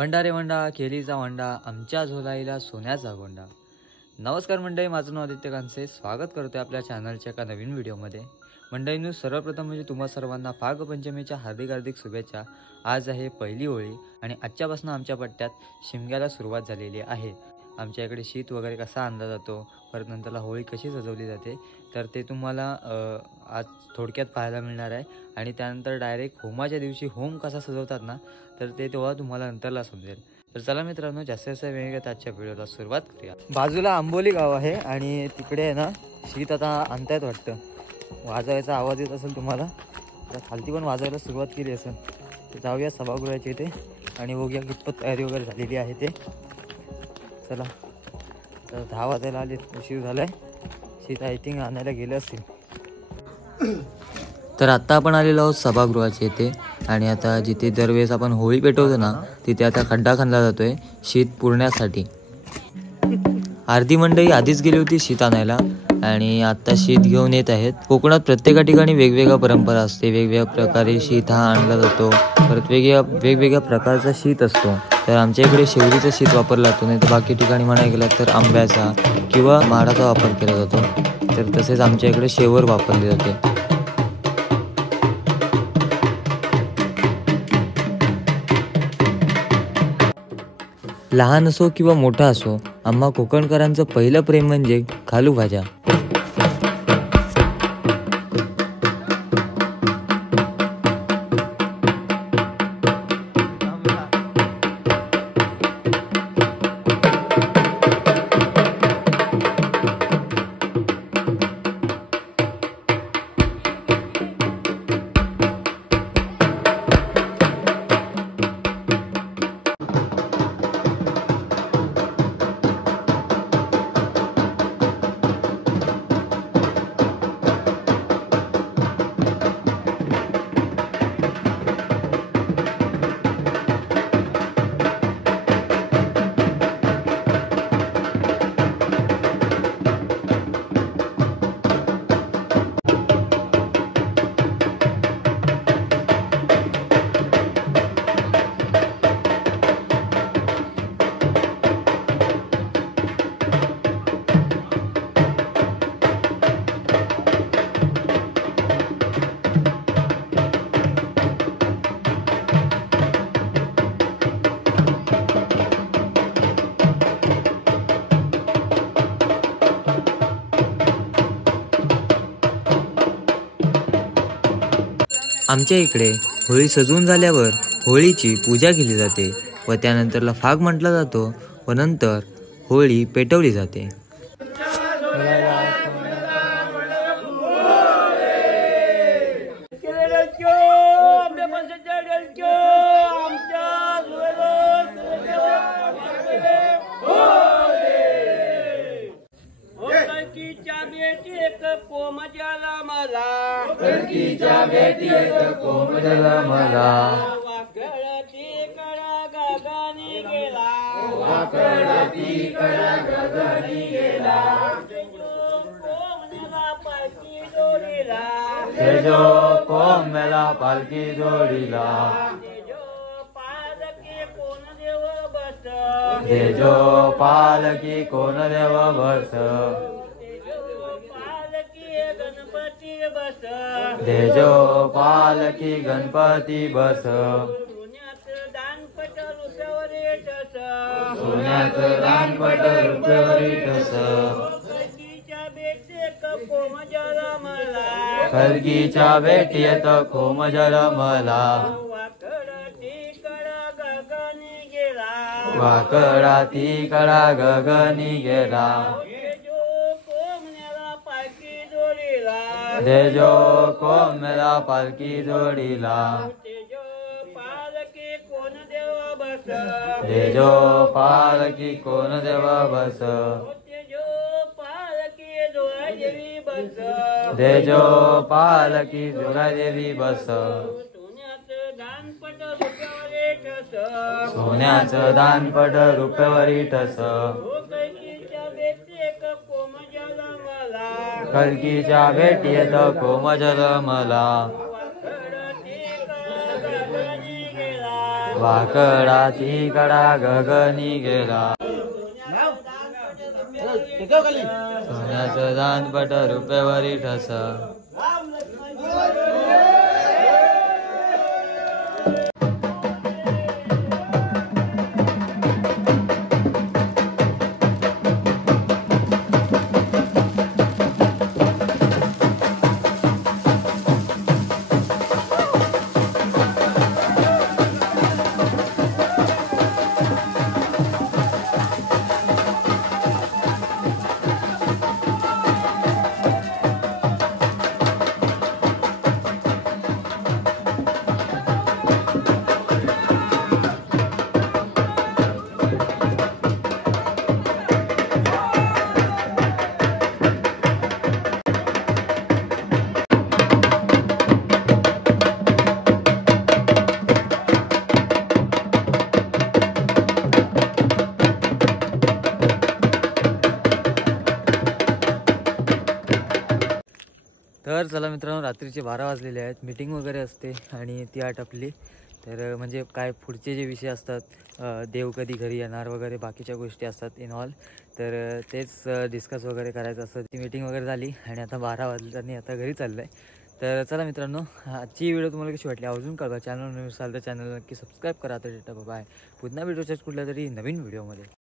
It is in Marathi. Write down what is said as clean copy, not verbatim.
वंडा रे वंडा केलीचा वंडा आमच्या झोलाईला सोन्याचा गोंडा। नमस्कार मंडळी, माझं नाव आदित्य कांसे, स्वागत करतोय आपल्या चॅनलच्या एका नवीन व्हिडिओमध्ये। मंडळींनो, सर्वप्रथम म्हणजे तुम्हा सर्वांना फागपंचमीच्या हार्दिक हार्दिक शुभेच्छा। आज आहे पहिली होळी आणि आजच्यापासून आमच्या पट्ट्यात शिमग्याला सुरुवात झालेली आहे। आमच्या इकडे शीत वगैरे कसा आणला जातो, परत नंतरला होळी कशी सजवली जाते, तर ते तुम्हाला आज थोडक्यात पाहायला मिळणार आहे। आणि त्यानंतर डायरेक्ट होमाच्या दिवशी होम कसा सजवतात ना, तर ते तेव्हा तुम्हाला नंतरला समजेल। तर चला मित्रांनो, जास्त वेळ घेता आजच्या व्हिडिओला सुरुवात करूया। बाजूला आंबोली गाव आहे आणि तिकडे आहे ना शीत आता आणतायत वाटतं। वाजवायचा आवाज येत असेल तुम्हाला, तर खालती पण वाजवायला सुरुवात केली असेल। तर जाऊया सभागृहाच्या इथे आणि बघूया कितपत तयारी वगैरे झालेली आहे ते। चला, तर 10 वाजायला आले, उशीर झालाय। शीत आय थिंक आणायला गेले असतील। तर आत्ता आपण आलेलो आहोत सभागृहाच्या इथे आणि आता जिथे दरवेळेस आपण होळी पेटवतो ना, तिथे आता खड्डा खणला जातोय शीत पुरण्यासाठी। अर्धी मंडळी आधीच गेली होती शीत आणायला आणि आता शीत घेऊन येत आहेत। कोकणात प्रत्येका ठिकाणी वेगवेगळ्या परंपरा असते, वेगवेगळ्या प्रकारे शीत हा आणला जातो, परत वेगवेगळ्या प्रकारचा शीत असतो। तर आमच्या इकडे शेवरीचा शीत वापरला जातो, नाही तर बाकी ठिकाणी म्हणायला गेलं तर आंब्याचा किंवा माडाचा वापर केला जातो। तर तसेच आमच्या इकडे शेवर वापरले जाते। लहान असो किंवा मोठा असो, आम्हा कोकणकरांचं पहिलं प्रेम म्हणजे खालू भाज्या। आमच्या इकडे होळी सजवून झाल्यावर होळीची पूजा केली जाते व त्यानंतरला फाग म्हटला जातो व नंतर होळी पेटवली जाते। कलकीच्या बेटी एक कोमजला मला, वाकळती कडा गगनी गेला, वाकळती कडा गगनी गेला, कोमनेला पालखी जोडीला, तेजो कोमला पालखी जोडीला, तेजो पालखी कोण देव बस, तेजो पालखी कोण देव बस, तेजो पालखी गणपती बस, सोन्याचं दानपट रुपयावर ठस, सोन्याचं दानपट रुपयावर ठस, कलकीच्या बेटीत कोमजला मला, कलकीच्या बेटीत कोमजला मला, वाकळती कडा गगनी गेला, वाकळती कडा गगनी गेला, तेजो कोमला पालखी जोडीला, तेजो पालखी कोण देव बस, तेजो पालखी कोण देव बस, तेजो पालखी जोरादेवी बस, तेजो पालखी जोरादेवी बस, सोन्याचं दानपट रुपयावर ठस, सोन्याचं दानपट रुपयावरी ठस, कलकीच्या बेटीत कोमजला मला, कलकीच्या भेटीत कोमजल मला, वाकडाची कडा गगनी गेला सोन्याचं दानपट रुपयावरी ठसा तर चला मित्रांनो, रात्रीचे 12 वाजलेले आहेत. मीटिंग वगैरे असते आणि ती आटपली. तर म्हणजे काय पुढचे जे विषय असतात, देव कधी घरी येणार वगैरे बाकीच्या गोष्टी असतात इन्व्हॉल्व, तर तेच डिस्कस वगैरे करायचं असतं. ती मीटिंग वगैरे झाली आणि आता 12 वाजल्याने आता घरी चाललं आहे. तर चला मित्रांनो, आजची व्हिडिओ तुम्हाला कशी वाटली अजून कळवा. चॅनल नवीन असाल तर चॅनल नक्की सबस्क्राईब करा. तर बाय, पुन्हा भेटूच्याच कुठल्या तरी नवीन व्हिडिओमध्ये.